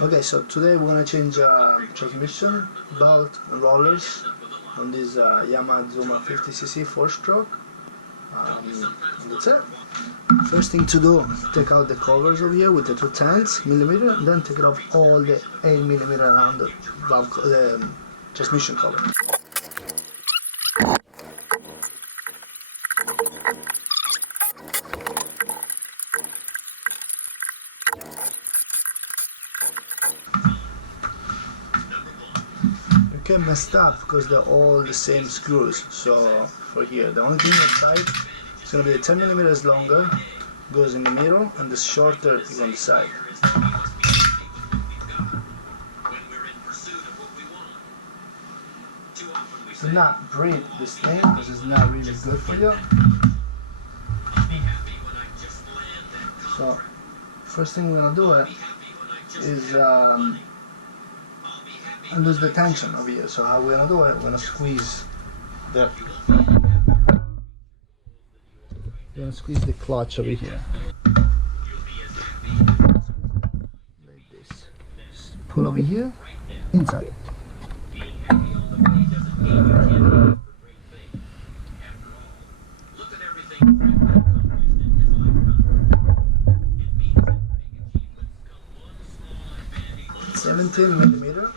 Okay, so today we're gonna change transmission, belt, and rollers on this Yamaha Zuma 50cc 4-stroke. And that's it. First thing to do, take out the covers over here with the 2/10mm, and then take it off all the 8mm around the valve, the transmission cover. You get messed up because they're all the same screws. So for here, the only thing outside is going to be the 10mm longer, goes in the middle, and the shorter is on the side. Do not breathe this thing because it's not really good for you. So first thing we're going to do is and lose the tension over here. So how we're gonna do it? We're gonna squeeze the clutch over here. Like this. Just pull over here, inside. $17mm.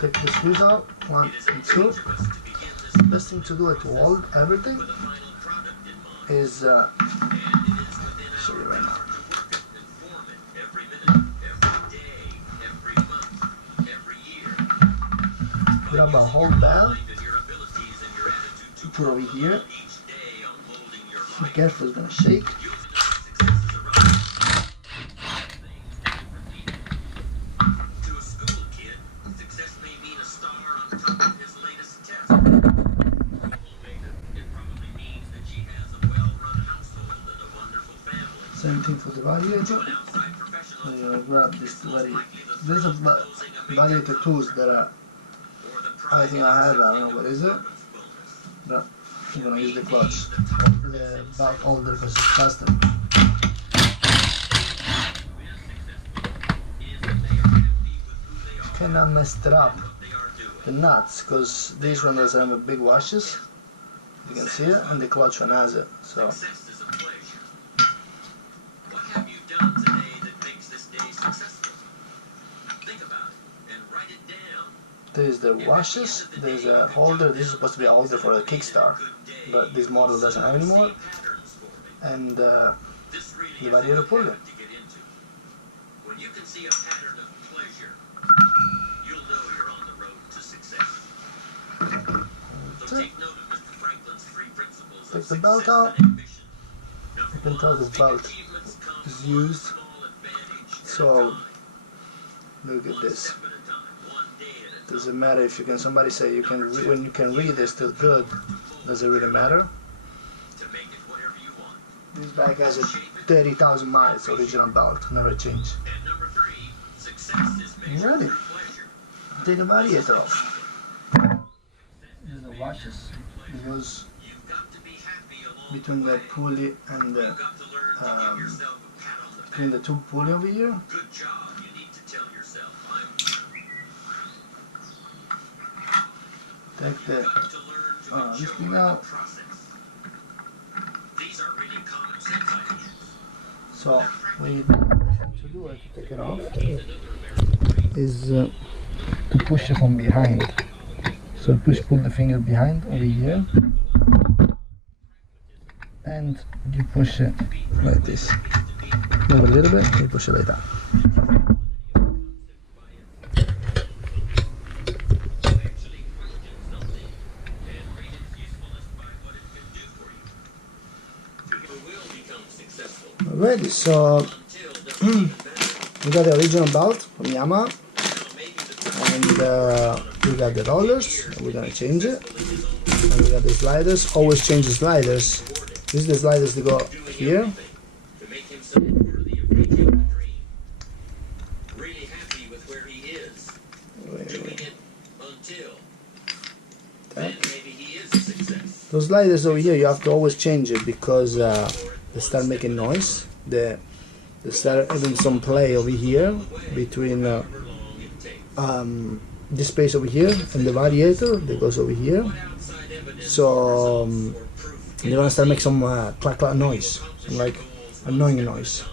Take the screws out, 1 and 2. Best thing to do to hold everything is show you right now. Grab a whole bell, put over here. Be careful, it's gonna shake. Same thing for the radiator. So you're gonna grab this radiator. There's a radiator tools that are, I think I have, I don't know what is it, but I'm gonna use the clutch, the belt holder because it's faster. You cannot mess it up, the nuts, because this one doesn't have big washes, you can see it, and the clutch one has it. So there's the washes, there's a holder. This is supposed to be a holder for a Kickstar, but this model doesn't have anymore. And the radiator puller. When you can see a pattern of pleasure, you'll know you're on the road to success. So take note of Mr. Franklin's 3 principles. Take the belt out. You can tell this belt is used. So look at this. Doesn't matter if you can. Somebody say you can. When you can read, it's still good. Does it really matter? This bag has a 30,000 miles original belt, never changed. You ready? Take the radiator off. There's the washes. It goes between the pulley and the between the 2 pulley over here. Take the this thing out. So what you need to do to take it off is to push it from behind. So pull the finger behind over here, and you push it like this. Move a little bit, and you push it like that. Ready, so we got the original belt from Yamaha, and we got the rollers, and we're gonna change it, and we got the sliders. Always change the sliders. These are the sliders that go here. Those sliders over here, you have to always change it because they start making noise. The They start having some play over here between this space over here and the radiator that goes over here. So they're gonna start make some clack clack noise, some like annoying noise.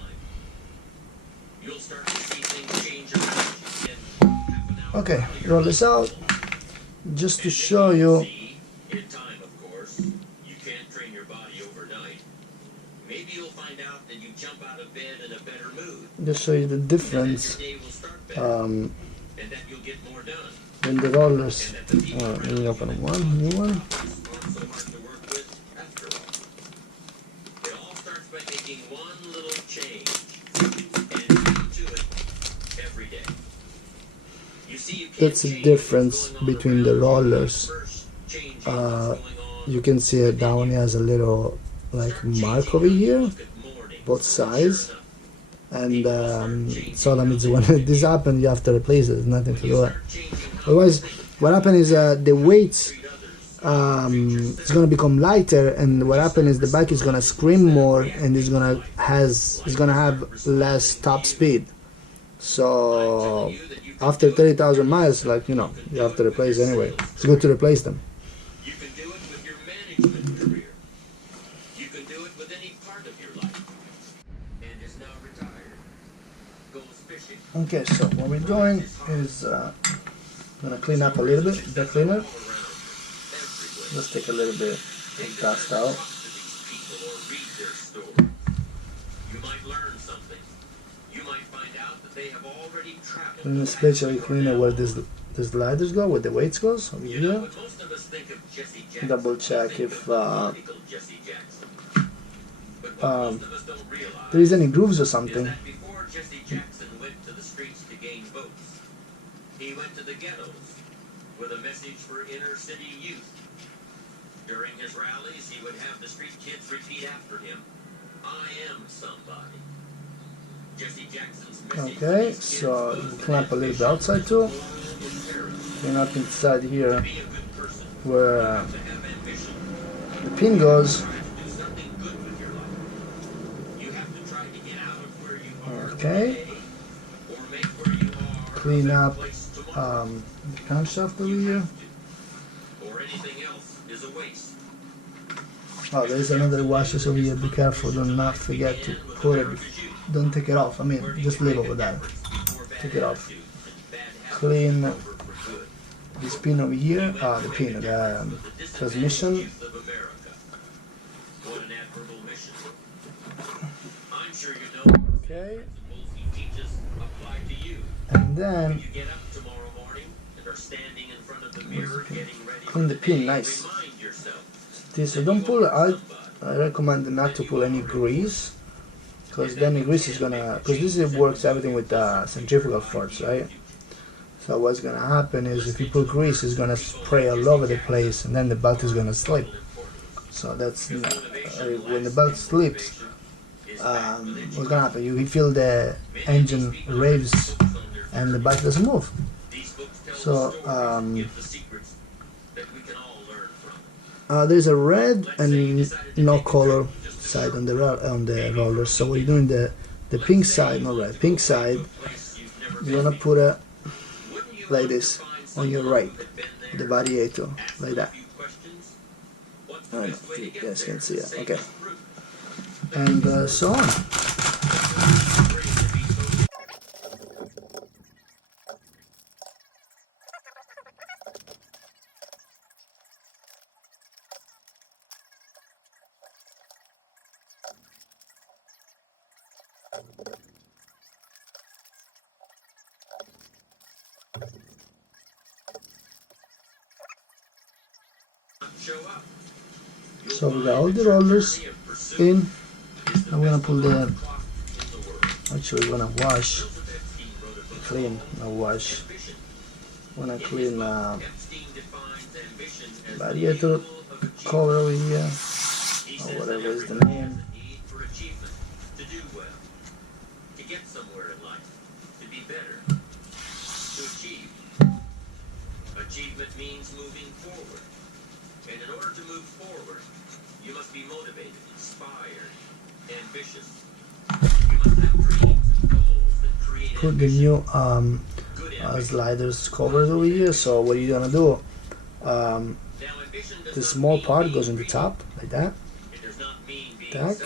Okay, roll this out just to show you. Just show you the difference in the rollers. Let me open one, new one. That's the difference between the rollers. You can see it, that one has a little like mark over here, both sides. And so that means when this happens, you have to replace it. There's nothing to do with it. Otherwise, what happens is the weights is going to become lighter, and what happens is the bike is going to scream more, and it's going to have less top speed. So after 30,000 miles, like, you know, you have to replace anyway. It's good to replace them. You can do it with your management career. You can do it with any part of your life. And is now retired. Goes fishing. Okay, so what we're doing is I'm gonna clean up a little bit, the cleaner. Let's take a little bit of dust out. And especially cleaner where this sliders go, where the weights goes over here. Double check if there is any grooves or something. He went to the ghettos with a message for inner city youth. During his rallies, he would have the street kids repeat after him, "I am somebody." Okay, so you clamp a little bit outside too. Clean up inside here where the pin goes. Okay. Clean up the camshaft over here. Oh, there's another washes over here. Be careful, do not forget to put it. Don't take it off. I mean, just leave it with that. Take it off. Clean this pin over here. The pin, the transmission. Okay. And then clean the pin. Nice. So don't pull. I recommend not to pull any grease. Because then the grease is gonna, because this works everything with centrifugal force, right? So what's gonna happen is if you put grease, it's gonna spray all over the place, and then the belt is gonna slip. So that's when the belt slips, what's gonna happen? You feel the engine revs, and the bike doesn't move. So there's a red and no color side on the rollers. So what you're doing, the pink side, not red, pink side, you're gonna put it like this on your right, the radiator, like that. I don't know if you guys can see it. Okay, and so on. So we got all the rollers in. I'm gonna pull the. Actually, we're gonna wash, clean, not wash. I'm gonna clean radiator cover over here, or whatever is the name. Achievement means moving forward. And in order to move forward, you must be motivated, inspired, ambitious. You must have dreams. put the new sliders covers over here. So what you're gonna do, the small part goes in the top like that. Tack.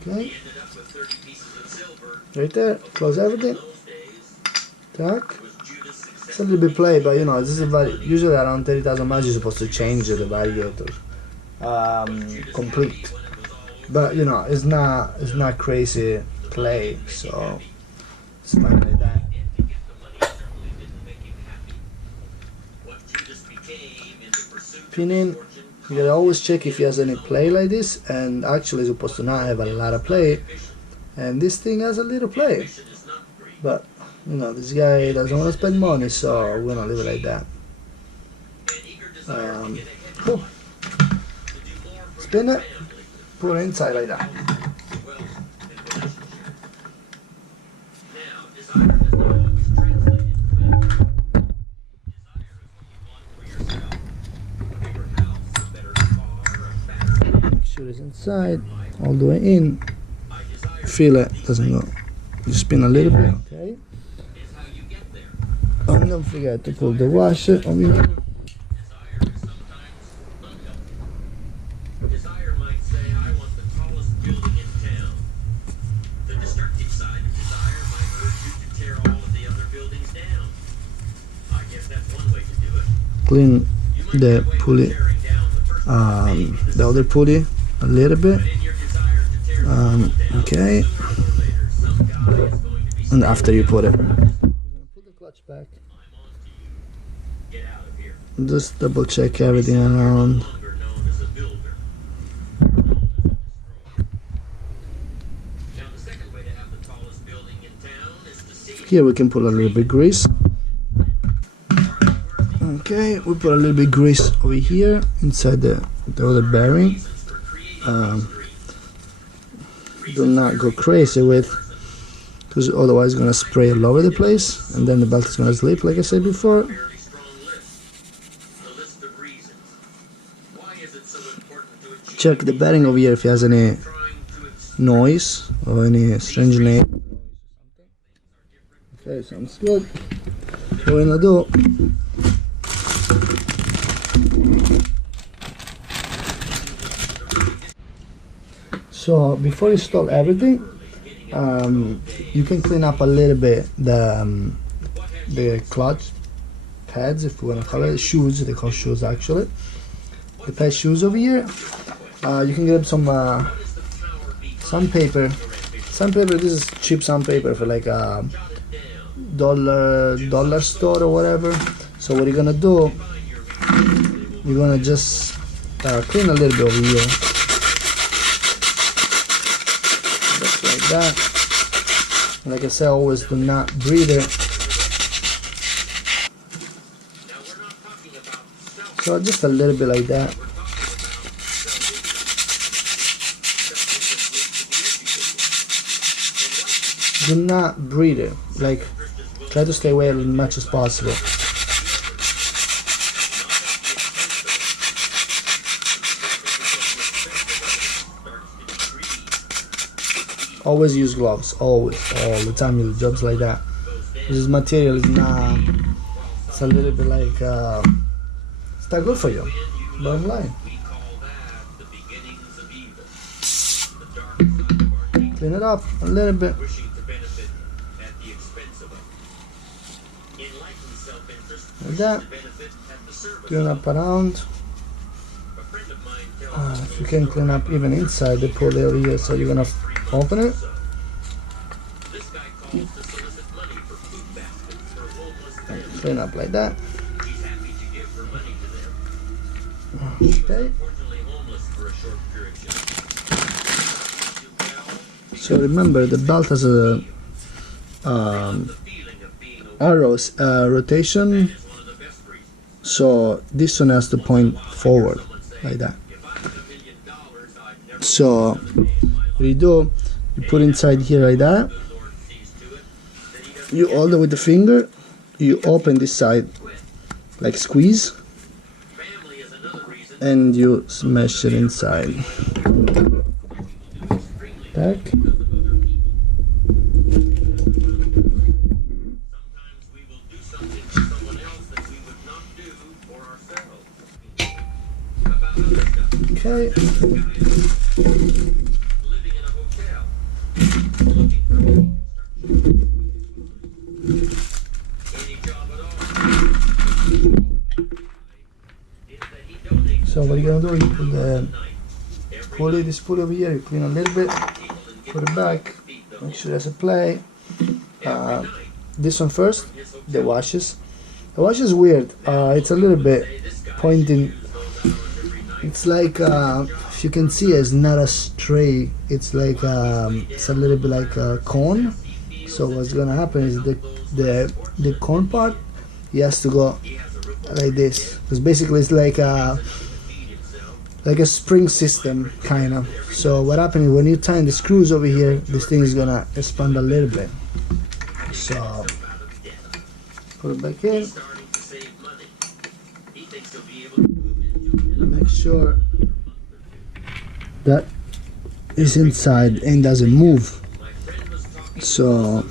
Okay. Right there. Close everything. Tack. It's a little bit play, but you know, this is usually around 30,000 miles. You're supposed to change the variator complete, but you know, it's not crazy play, so it's fine like that. Pinning, you gotta always check if he has any play like this, and actually it's supposed to not have a lot of play, and this thing has a little play, but you know, this guy doesn't want to spend money, so we're gonna leave it like that. Cool. Spin it, put it inside like that. Make sure it's inside, all the way in. Feel it, doesn't go. You spin a little bit, okay? And don't forget to pull the washer over here. Clean the pulley, the other pulley a little bit, okay, and after you put it, put the clutch back, just double check everything around. Here we can put a little bit grease. Okay, we put a little bit grease over here inside the other bearing. Do not go crazy with, because otherwise it's gonna spray all over the place, and then the belt is gonna slip, like I said before. Check the bearing over here if it has any noise or any strange name. Okay, sounds good. What we're gonna do, so before you install everything, you can clean up a little bit the clutch pads, if you want to call it shoes. They call shoes actually. The pad shoes over here. You can get some sandpaper. Sandpaper. This is cheap sandpaper for like a dollar store or whatever. So what you're gonna do? You're gonna just clean a little bit over here. That. Like I said, always do not breathe it. So just a little bit like that. Do not breathe it. Like, try to stay away as much as possible. Always use gloves, always, all the time you do jobs like that. This material is not, it's a little bit like, it's not good for you, bottom line. Clean it up a little bit. Like that. Clean up around. If you can clean up even inside the pulley over here, so you're gonna open it. Clean up like that. Okay. So remember, the belt has a arrows rotation, so this one has to point forward like that. So what you do, you put inside here like that, you hold it with the finger, you open this side like squeeze, and you smash it inside. Back. Okay. So what you're gonna do, you put the pulley, this pulley over here, you clean a little bit, put it back, make sure there's a play. This one first, the washes. The wash is weird. It's a little bit pointing. It's like if you can see, it's not a straight. It's like it's a little bit like a cone. So what's gonna happen is the cone part, he has to go like this, because basically it's like a spring system kind of. So what happens is when you tighten the screws over here, this thing is gonna expand a little bit. So put it back in. Make sure that is inside and doesn't move. So,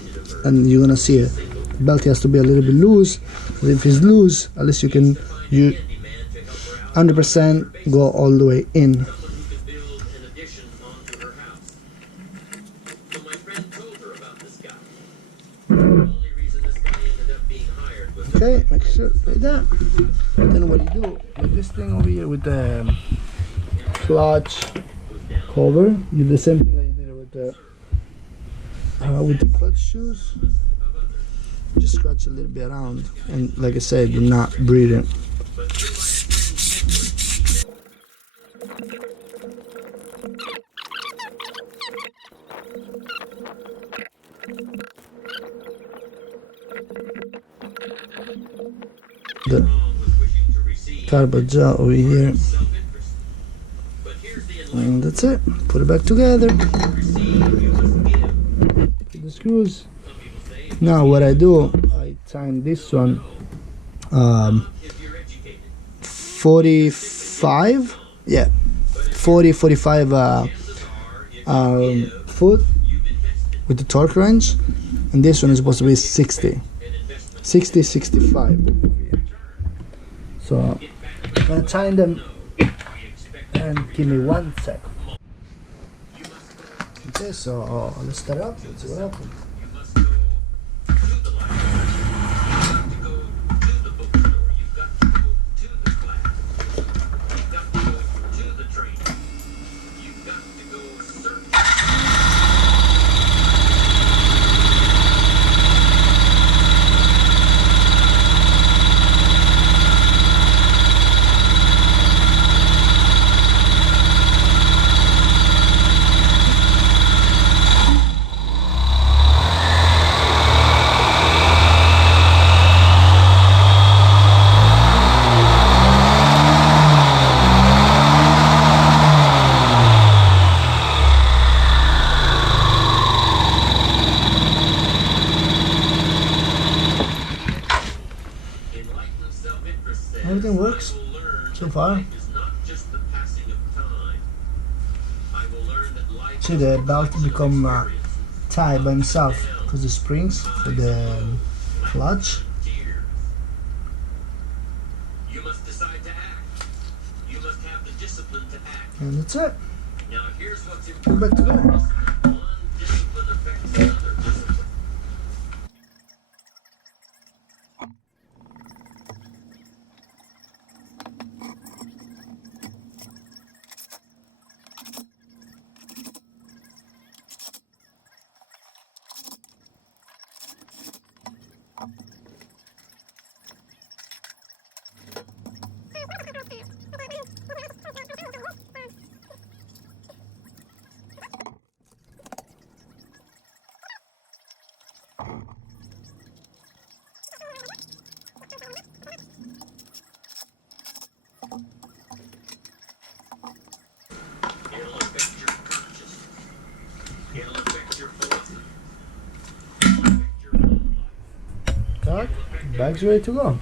and you're gonna see it. The belt has to be a little bit loose. If it's loose, at least you 100% go all the way in. Okay, make sure like that. Then what you do with this thing over here with the clutch cover, you do the same thing that you did with the clutch shoes. Just scratch a little bit around, and like I said, do not breathe it. The carbon gel over here, and that's it. Put it back together. Put the screws. Now what I do, I tighten this one 45, yeah, 45 foot with the torque wrench, and this one is supposed to be 65. So I'm gonna tighten them, and give me 1 sec. Okay, so let's start up. Let's see what happens. Everything works so far. See, the belt become tight by himself because the springs for the clutch. And that's it. Go back to go. Bag's ready to go.